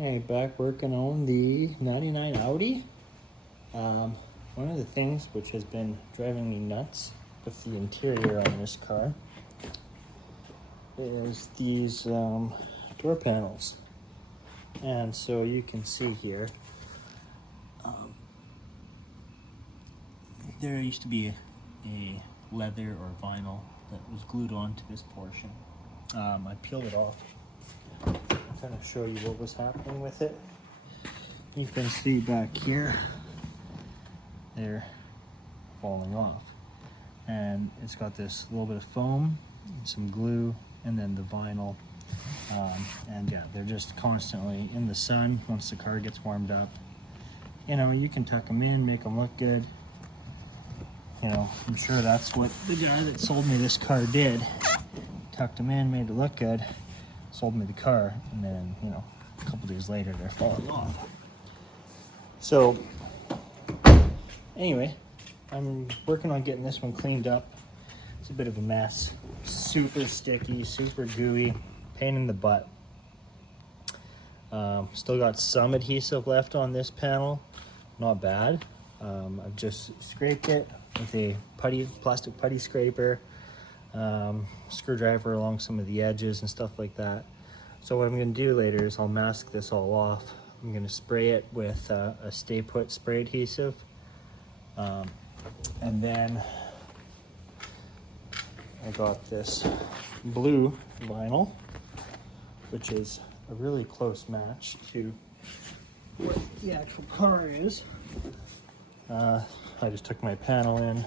Hey, back working on the 99 Audi. One of the things which has been driving me nuts with the interior on this car is these door panels. And so you can see here, there used to be a leather or vinyl that was glued onto this portion. I peeled it off. I'll kind of show you what was happening with it. You can see back here, they're falling off. And it's got this little bit of foam, and some glue, and then the vinyl. And yeah, they're just constantly in the sun once the car gets warmed up. You know, you can tuck them in, make them look good. You know, I'm sure that's what the guy that sold me this car did. Tucked them in, made it look good, sold me the car, and then, you know, a couple days later they're falling off. So anyway, I'm working on getting this one cleaned up. It's a bit of a mess. Super sticky, super gooey, pain in the butt. Still got some adhesive left on this panel, not bad. I've just scraped it with a plastic putty scraper, screwdriver along some of the edges and stuff like that. So what I'm going to do later is I'll mask this all off. I'm going to spray it with a stay put spray adhesive, and then I got this blue vinyl, which is a really close match to what the actual car is. I just took my panel in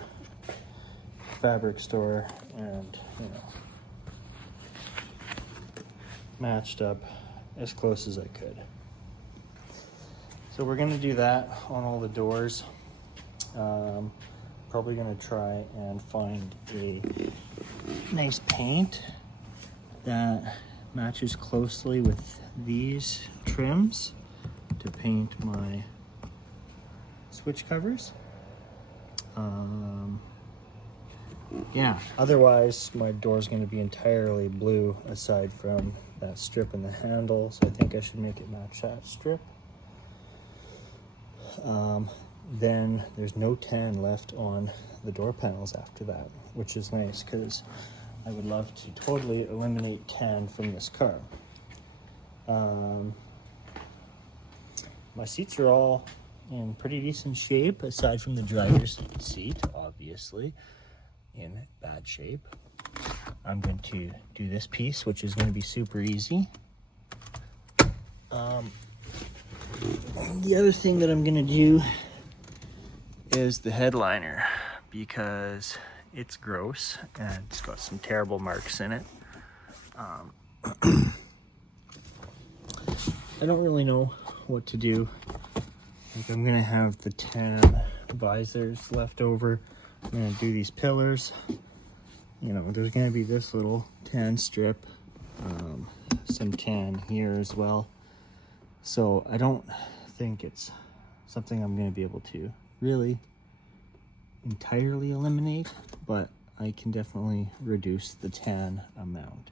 fabric store and, you know, matched up as close as I could. So we're going to do that on all the doors. Probably going to try and find a nice paint that matches closely with these trims to paint my switch covers. Yeah, otherwise my door's going to be entirely blue aside from that strip in the handle, so I think I should make it match that strip. Then there's no tan left on the door panels after that, which is nice because I would love to totally eliminate tan from this car. My seats are all in pretty decent shape, aside from the driver's seat, obviously in bad shape. I'm going to do this piece, which is going to be super easy. The other thing that I'm going to do is the headliner, because it's gross and it's got some terrible marks in it. I don't really know what to do. Like, I'm gonna have the tan visors left over. I'm gonna do these pillars. You know, there's gonna be this little tan strip, some tan here as well. So I don't think it's something I'm gonna be able to really entirely eliminate, but I can definitely reduce the tan amount.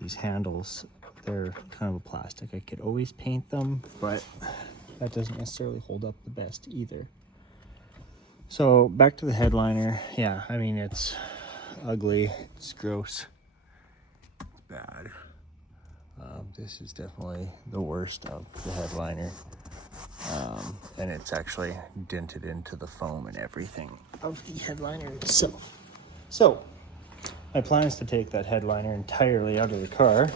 These handles, they're kind of a plastic. I could always paint them, but that doesn't necessarily hold up the best either. So back to the headliner. Yeah, I mean, it's ugly, it's gross, it's bad. This is definitely the worst of the headliner. And it's actually dented into the foam and everything of the headliner itself. So my plan is to take that headliner entirely out of the car.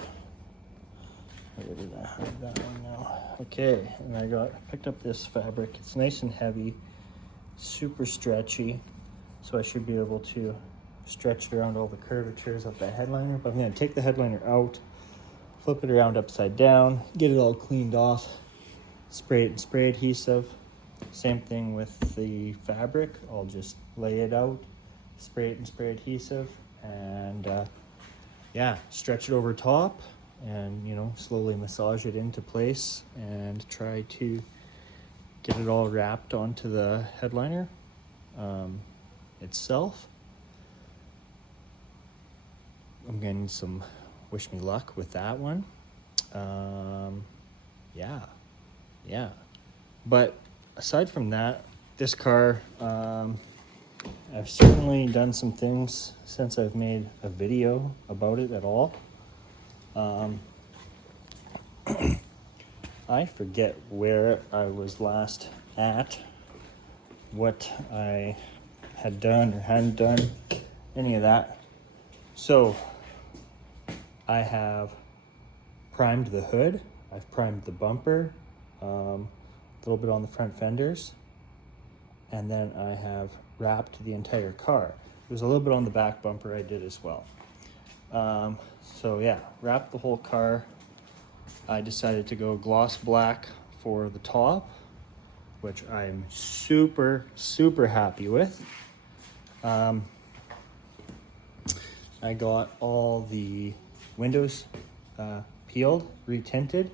Where did I hide that one now? Okay, and I picked up this fabric. It's nice and heavy, super stretchy, so I should be able to stretch it around all the curvatures of the headliner. But I'm going to take the headliner out, flip it around upside down, get it all cleaned off, spray it in spray adhesive. Same thing with the fabric. I'll just lay it out, spray it in spray adhesive, and yeah, stretch it over top and, you know, slowly massage it into place and try to get it all wrapped onto the headliner itself. I'm getting some wish me luck with that one. Yeah, yeah. But aside from that, this car, I've certainly done some things since I've made a video about it at all. I forget where I was last at, what I had done or hadn't done, any of that. So I have primed the hood, I've primed the bumper, a little bit on the front fenders, and then I have wrapped the entire car. There's a little bit on the back bumper I did as well. So yeah, wrapped the whole car. I decided to go gloss black for the top, which I'm super, super happy with. I got all the windows peeled, retinted.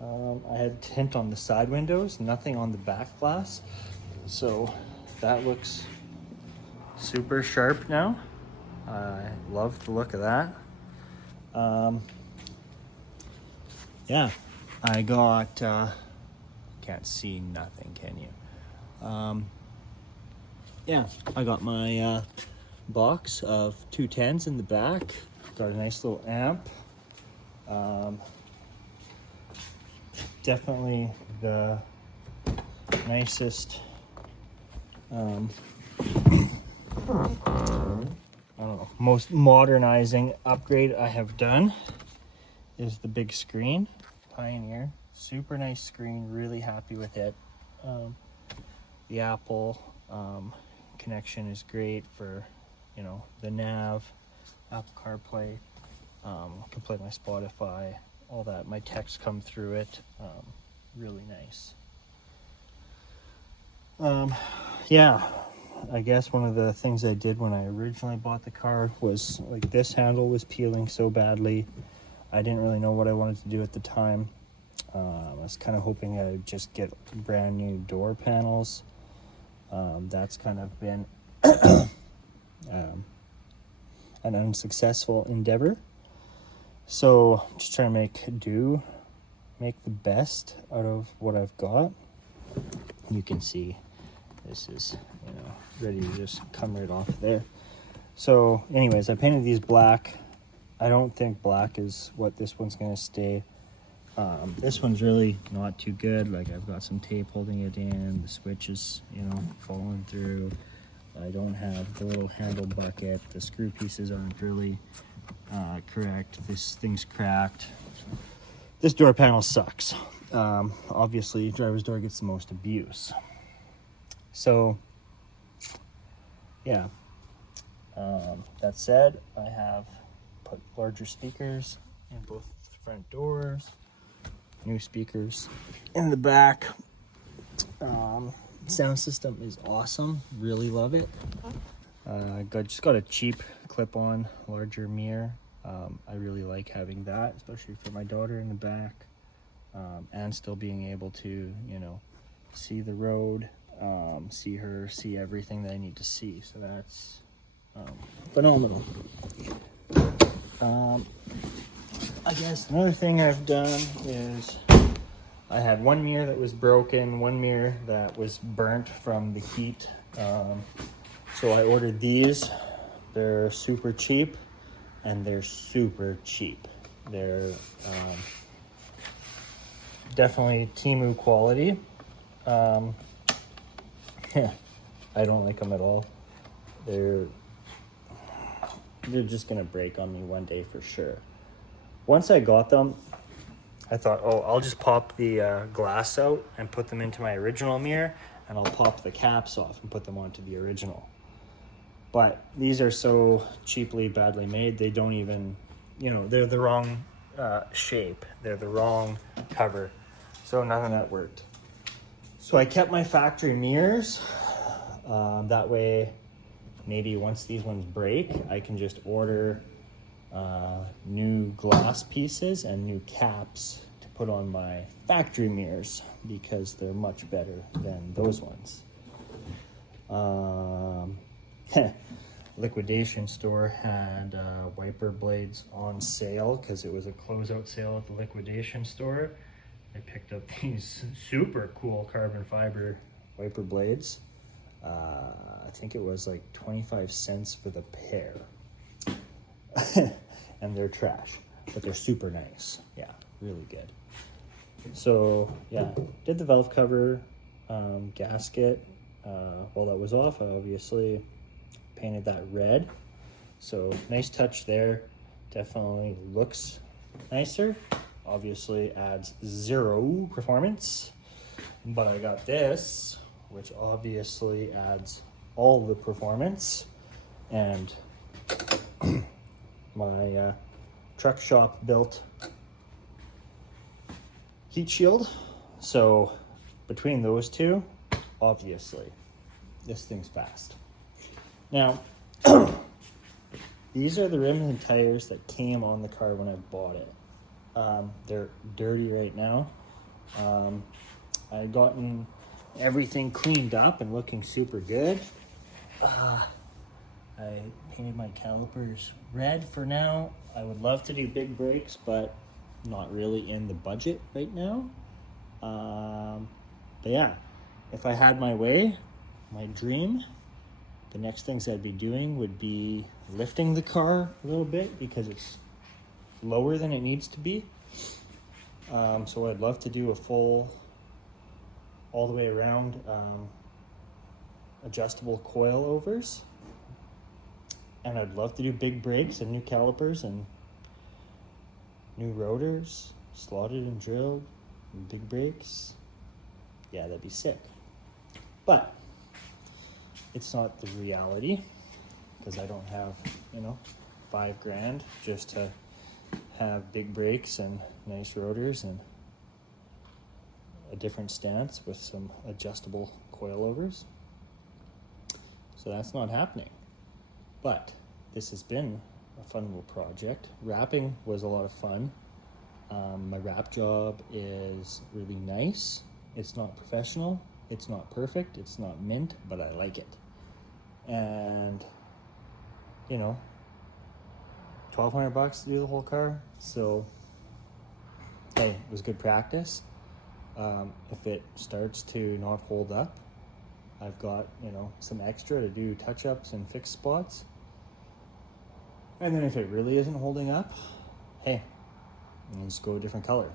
I had tint on the side windows, nothing on the back glass. So that looks super sharp now. I love the look of that. Yeah, I got, can't see nothing, can you? Yeah, I got my box of 210s in the back. Got a nice little amp. Definitely the nicest, I don't know, most modernizing upgrade I have done is the big screen. Pioneer, super nice screen, really happy with it. The Apple connection is great for, you know, the nav, Apple CarPlay, can play my Spotify, all that. My texts come through it, really nice. Yeah, I guess one of the things I did when I originally bought the car was, like, this handle was peeling so badly. I didn't really know what I wanted to do at the time. I was kind of hoping I'd just get brand new door panels. That's kind of been an unsuccessful endeavor. So I'm just trying to make the best out of what I've got. You can see this is, you know, ready to just come right off there. So anyways, I painted these black. I don't think black is what this one's gonna stay. This one's really not too good. Like, I've got some tape holding it in. The switch is, you know, falling through. I don't have the little handle bucket. The screw pieces aren't really correct. This thing's cracked. This door panel sucks. Obviously, driver's door gets the most abuse. So, yeah. That said, I have put larger speakers in both front doors, new speakers in the back. Sound system is awesome, really love it. Just got a cheap clip-on larger mirror. I really like having that, especially for my daughter in the back, and still being able to, you know, see the road, see her, see everything that I need to see. So that's phenomenal. I guess another thing I've done is I had one mirror that was broken, one mirror that was burnt from the heat. So I ordered these. They're super cheap, and they're super cheap. They're definitely Temu quality. I don't like them at all. They're just gonna break on me one day for sure. Once I got them, I thought, oh, I'll just pop the glass out and put them into my original mirror, and I'll pop the caps off and put them onto the original. But these are so cheaply, badly made, they don't even, you know, they're the wrong shape. They're the wrong cover. So none of that worked. So I kept my factory mirrors. That way, maybe once these ones break, I can just order new glass pieces and new caps to put on my factory mirrors, because they're much better than those ones. Liquidation store had wiper blades on sale because it was a closeout sale at the liquidation store. I picked up these super cool carbon fiber wiper blades. I think it was like 25 cents for the pair. And they're trash, but they're super nice. Yeah, really good. So yeah, did the valve cover, gasket. While that was off, I obviously painted that red. So nice touch there. Definitely looks nicer. Obviously adds 0 performance. But I got this, which obviously adds all the performance. And my truck shop built heat shield. So between those two, obviously, this thing's fast. Now, these are the rims and tires that came on the car when I bought it. They're dirty right now. I had gotten everything cleaned up and looking super good. I painted my calipers red for now. I would love to do big brakes, but not really in the budget right now. But yeah, if I had my way, my dream, the next things I'd be doing would be lifting the car a little bit because it's lower than it needs to be. So I'd love to do a full, all the way around, adjustable coilovers. And I'd love to do big brakes and new calipers and new rotors, slotted and drilled, and big brakes. Yeah, that'd be sick. But it's not the reality because I don't have, $5,000 just to have big brakes and nice rotors and a different stance with some adjustable coilovers. So that's not happening. But this has been a fun little project. Wrapping was a lot of fun. My wrap job is really nice. It's not professional. It's not perfect. It's not mint, but I like it. And, $1,200 to do the whole car. So, hey, it was good practice. If it starts to not hold up, I've got, some extra to do touch-ups and fix spots. And then if it really isn't holding up, hey, let's go a different color.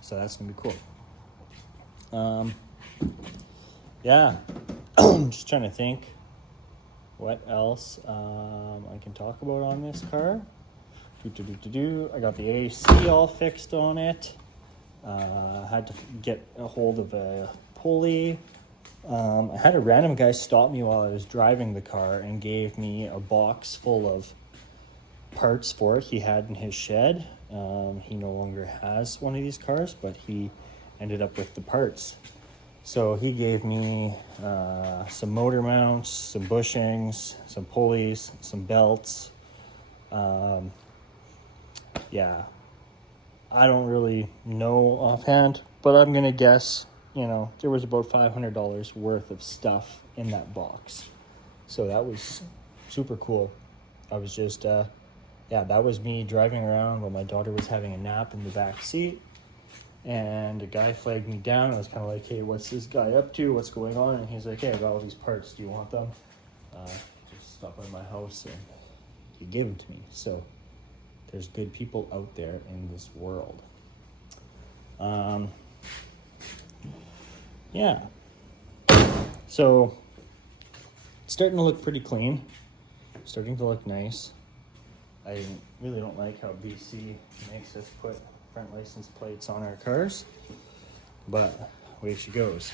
So that's gonna be cool. Yeah, I'm just trying to think what else I can talk about on this car. I got the AC all fixed on it. I had to get a hold of a pulley. I had a random guy stop me while I was driving the car and gave me a box full of parts for it he had in his shed. He no longer has one of these cars, but he ended up with the parts. So he gave me some motor mounts, some bushings, some pulleys, some belts. Yeah, I don't really know offhand, but I'm gonna guess, there was about $500 worth of stuff in that box. So that was super cool. I was just, that was me driving around while my daughter was having a nap in the back seat. And a guy flagged me down. I was kind of like, hey, what's this guy up to? What's going on? And he's like, hey, I got all these parts. Do you want them? Just stop by my house and he gave them to me. So there's good people out there in this world. Yeah. So it's starting to look pretty clean. Starting to look nice. I really don't like how BC makes us put front license plates on our cars, but away she goes.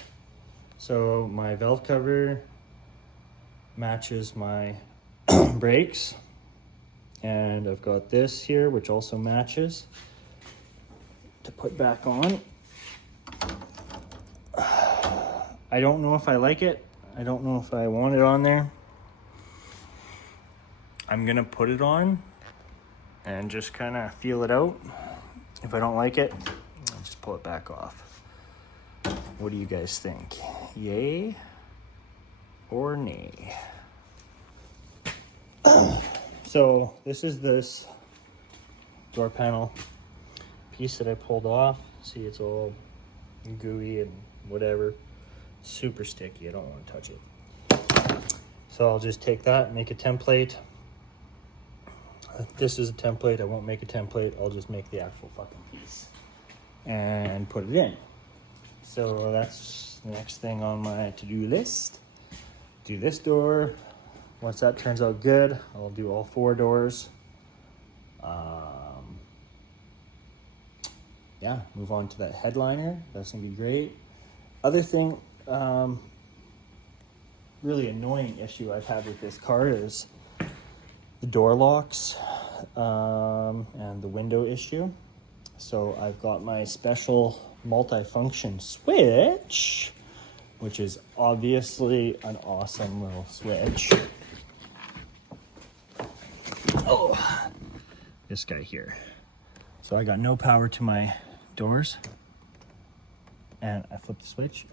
So my valve cover matches my brakes, and I've got this here which also matches to put back on. I don't know if I like it. I don't know if I want it on there. I'm gonna put it on and just kind of feel it out. If I don't like it, I'll just pull it back off. What do you guys think? Yay or nay? So this door panel piece that I pulled off. See, it's all gooey and whatever. Super sticky, I don't want to touch it. So I'll just take that, make a template. This is a template, I won't make a template, I'll just make the actual fucking piece and put it in. So that's the next thing on my to-do list. Do this door. Once that turns out good, I'll do all 4 doors. Yeah, move on to that headliner. That's gonna be great. Other thing, really annoying issue I've had with this car is the door locks and the window issue. So I've got my special multi-function switch, which is obviously an awesome little switch. Oh, this guy here. So I got no power to my doors, and I flip the switch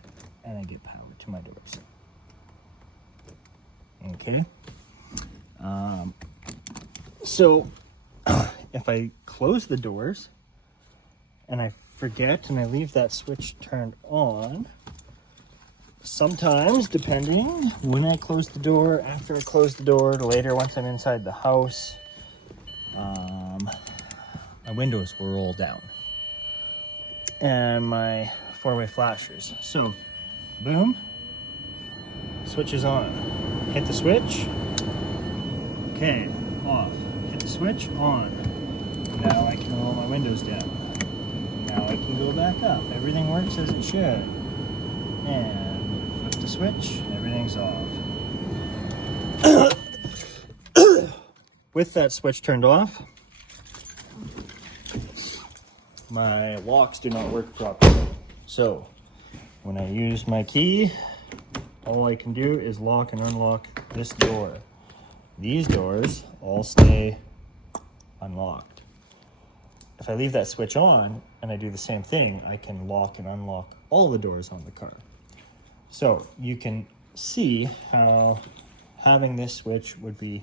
and I get power to my doors. Okay. So if I close the doors and I forget and I leave that switch turned on, sometimes, depending when I close the door, after I close the door, later once I'm inside the house, my windows will roll down and my 4-way flashers. So, boom, switch is on. Hit the switch. Okay, off. Hit the switch, on. Now I can roll my windows down. Now I can go back up. Everything works as it should. And flip the switch, everything's off. With that switch turned off, my locks do not work properly. So when I use my key, all I can do is lock and unlock this door. These doors all stay unlocked. If I leave that switch on and I do the same thing, I can lock and unlock all the doors on the car. So you can see how having this switch would be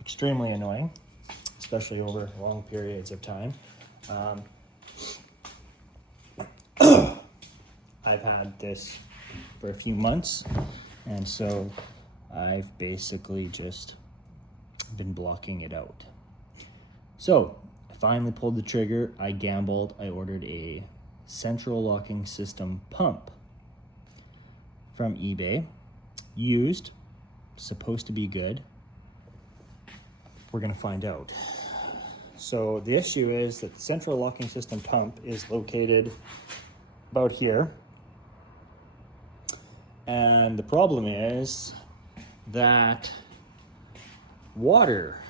extremely annoying, especially over long periods of time. I've had this for a few months, and so I've basically just been blocking it out. So I finally pulled the trigger. I gambled. I ordered a central locking system pump from eBay, used, supposed to be good. We're gonna find out. So the issue is that the central locking system pump is located about here. And the problem is that water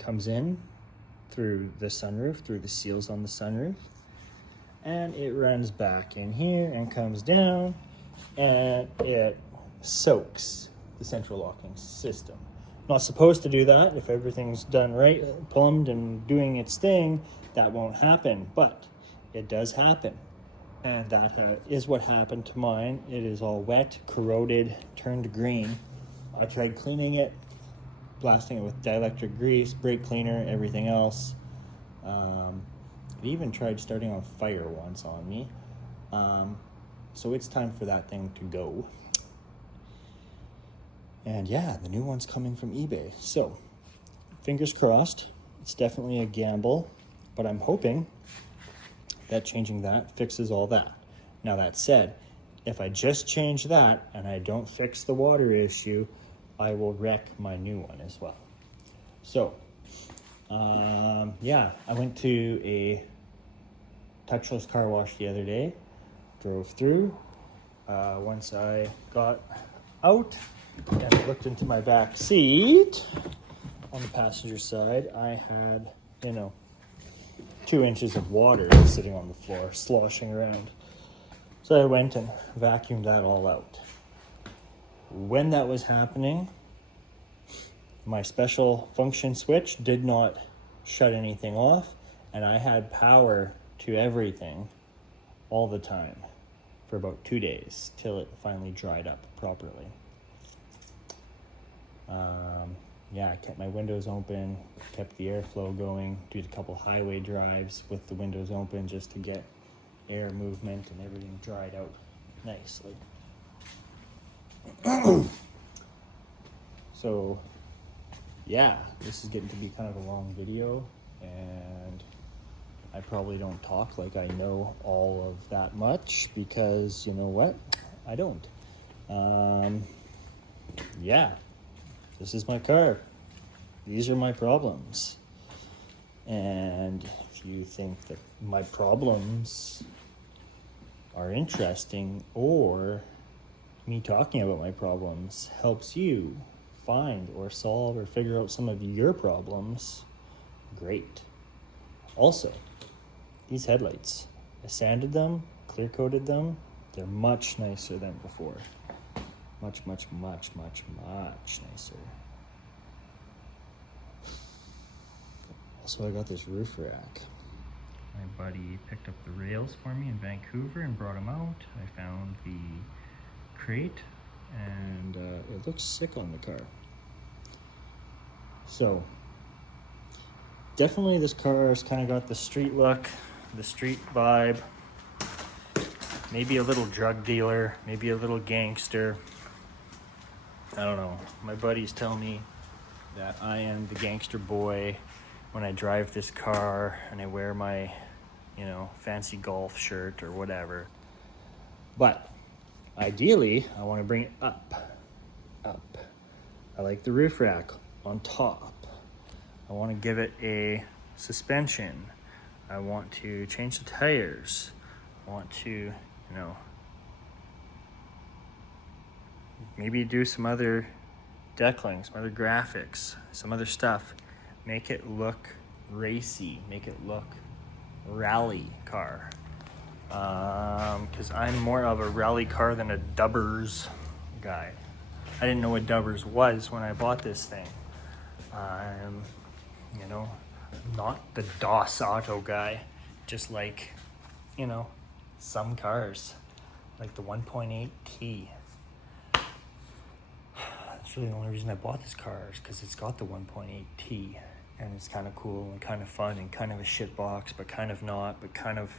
comes in through the sunroof, through the seals on the sunroof, and it runs back in here and comes down, and it soaks the central locking system. Not supposed to do that. If everything's done right, plumbed and doing its thing, that won't happen, but it does happen. And that is what happened to mine. It is all wet, corroded, turned green. I tried cleaning it, blasting it with dielectric grease, brake cleaner, everything else. It even tried starting on fire once on me. So it's time for that thing to go. And yeah, the new one's coming from eBay. So fingers crossed. It's definitely a gamble, but I'm hoping that changing that fixes all that. Now that said, if I just change that and I don't fix the water issue, I will wreck my new one as well. So, yeah, I went to a touchless car wash the other day, drove through. Once I got out and looked into my back seat on the passenger side, I had, 2 inches of water sitting on the floor, sloshing around. So I went and vacuumed that all out. When that was happening, my special function switch did not shut anything off, and I had power to everything all the time for about 2 days till it finally dried up properly. Yeah, I kept my windows open, kept the airflow going, did a couple highway drives with the windows open just to get air movement and everything dried out nicely. So yeah, this is getting to be kind of a long video, and I probably don't talk like I know all of that much, because you know what? I don't. Yeah, this is my car. These are my problems. And if you think that my problems are interesting, or me talking about my problems helps you find or solve or figure out some of your problems, great. Also, these headlights, I sanded them, clear coated them. They're much nicer than before. Much, much, much, much, much nicer. Also, I got this roof rack. My buddy picked up the rails for me in Vancouver and brought them out. I found the crate, and it looks sick on the car. So, definitely this car has kind of got the street look, the street vibe. Maybe a little drug dealer, maybe a little gangster. I don't know. My buddies tell me that I am the gangster boy when I drive this car and I wear my, fancy golf shirt or whatever. But ideally, I want to bring it up. I like the roof rack on top. I want to give it a suspension. I want to change the tires. I want to, maybe do some other deckling, some other graphics, some other stuff. Make it look racy, make it look rally car. Because I'm more of a rally car than a dubbers guy. I didn't know what dubbers was when I bought this thing. I'm, not the DOS Auto guy, just like, some cars, like the 1.8T. That's really the only reason I bought this car, is because it's got the 1.8T, and it's kind of cool and kind of fun and kind of a shit box, but kind of not, but kind of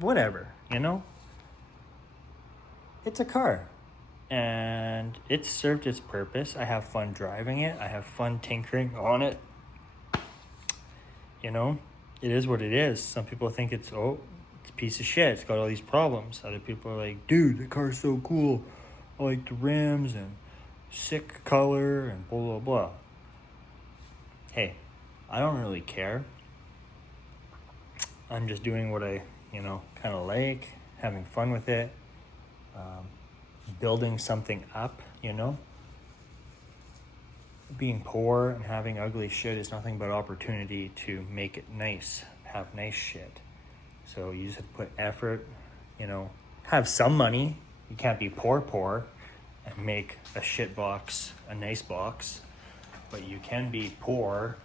whatever, It's a car, and it served its purpose. I have fun driving it. I have fun tinkering on it. It is what it is. Some people think it's a piece of shit. It's got all these problems. Other people are like, dude, the car's so cool. I like the rims and sick color and blah, blah, blah. Hey, I don't really care. I'm just doing what I, kind of like, having fun with it, building something up, Being poor and having ugly shit is nothing but opportunity to make it nice, have nice shit. So you just have to put effort, have some money. You can't be poor and make a shit box a nice box, but you can be poor-ish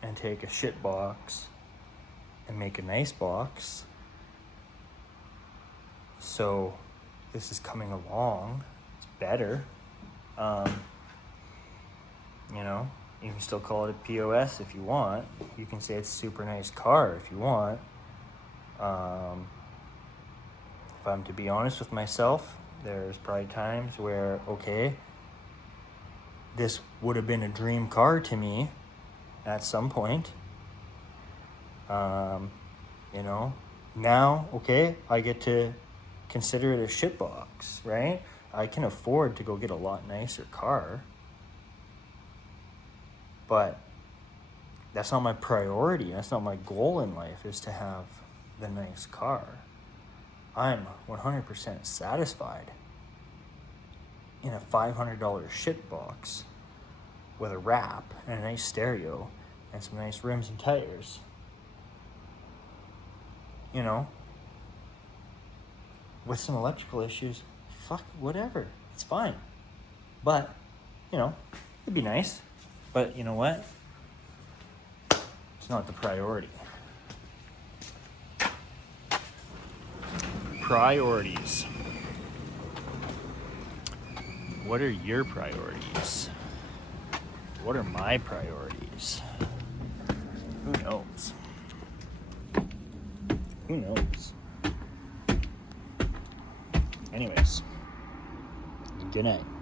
and take a shit box and make a nice box. So this is coming along. It's better. You can still call it a POS if you want. You can say it's a super nice car if you want. If I'm to be honest with myself, there's probably times where, this would have been a dream car to me at some point. Now, I get to consider it a shitbox, right? I can afford to go get a lot nicer car, but that's not my priority. That's not my goal in life, is to have the nice car. I'm 100% satisfied in a $500 shit box with a wrap and a nice stereo and some nice rims and tires. With some electrical issues, whatever, it's fine. But, it'd be nice. But you know what? It's not the priority. Priorities. What are your priorities? What are my priorities? Who knows? Who knows? Anyways, good night.